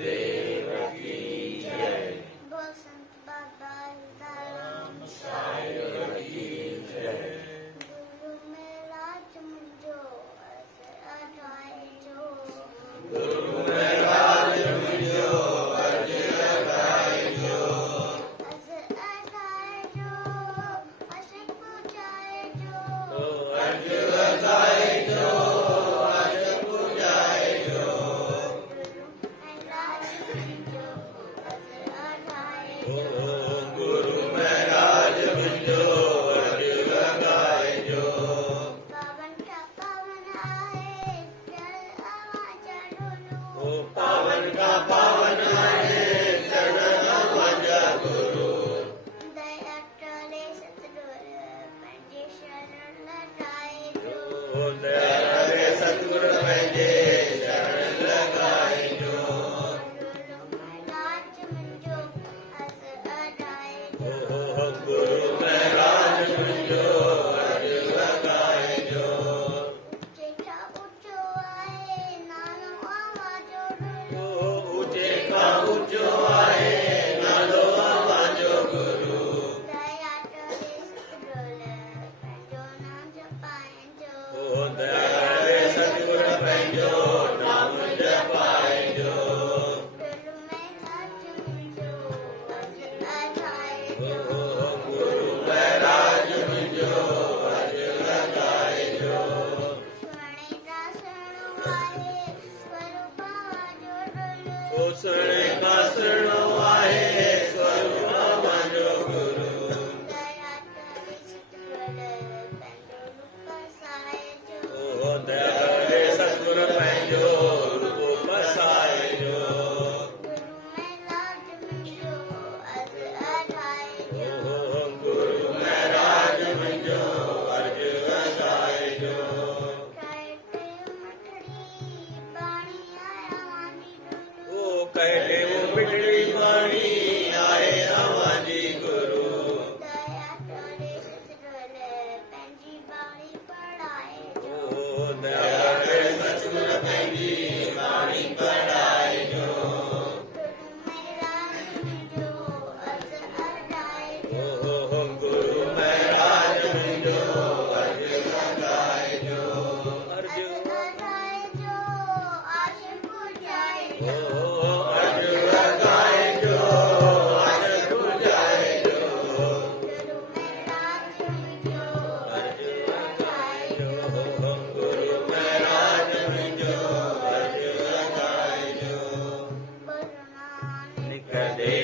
देव की जय। बोल संत बाबा राम साईं की जय। गुरु मेरा मुझो अठाए जो गुरु मेरा मुझो अज अठाए जो अस अठाए जो अस पूजाए जो अज अठाए जो अज पूजाए जो गुरु मेरा मुझो अठाए जो गुरु मेरा मुझो अज अठाए जो पावन का पावन आहे जल आवाज डोलू पावन का पावन है चरण अवज गुरु दया टले सतगुर पंजे शरण लगाए जो दया रे सतगुर पंजे शरण लगाए जो गुरु मेरा मुझो अस अठाए जो गुरु मेरा मुझो अज अठाए जो जेठा ऊंचो आहे नानो आवाज डोलू ऊंचे का ऊंचो आहे नालो आवाजो गुरु दया टले सतगुर पंजो नाम जपाए जो दया रे सतगुर पंहिंजो नाम जपाए जो गुरु मेरा मुझो अस अठाए जो गुरु महराज मुझो अज अठाए जो सुणे का सुणो आहे स्वरूप आवाज डोलू सुणे का सुणो आहे स्वरूप आवाजो गुरु दया टले सतगुर पंजो रूप साए जो दया रे सतगुर पंहिंजो रूप बसाए जो गुरु मेरा मुझो अस अठाए जो गुरु महराज मुझो अज अठाए जो कहते मठड़ी बाणी आया वाणी डोलू ओ कहते वो बिगड़ी वाणी आए अवाजी गुरु दया टले सतगुर पंजी बाणी पढ़ाए जो ओ दया रे सतगुर पंहिंजी वाणी पढ़ाए जो गुरु मेरा मुझो अस अठाए जो गुरु महराज मुझो अज अठाए जो अस अठाए जो आश पूजाए जो अज अठाए जो अज पूजाए जो गुरु मेरा मुझो अज अठाए जो जो गुरु महराज मुझो अज अठाए जो बोलो नानक निक दे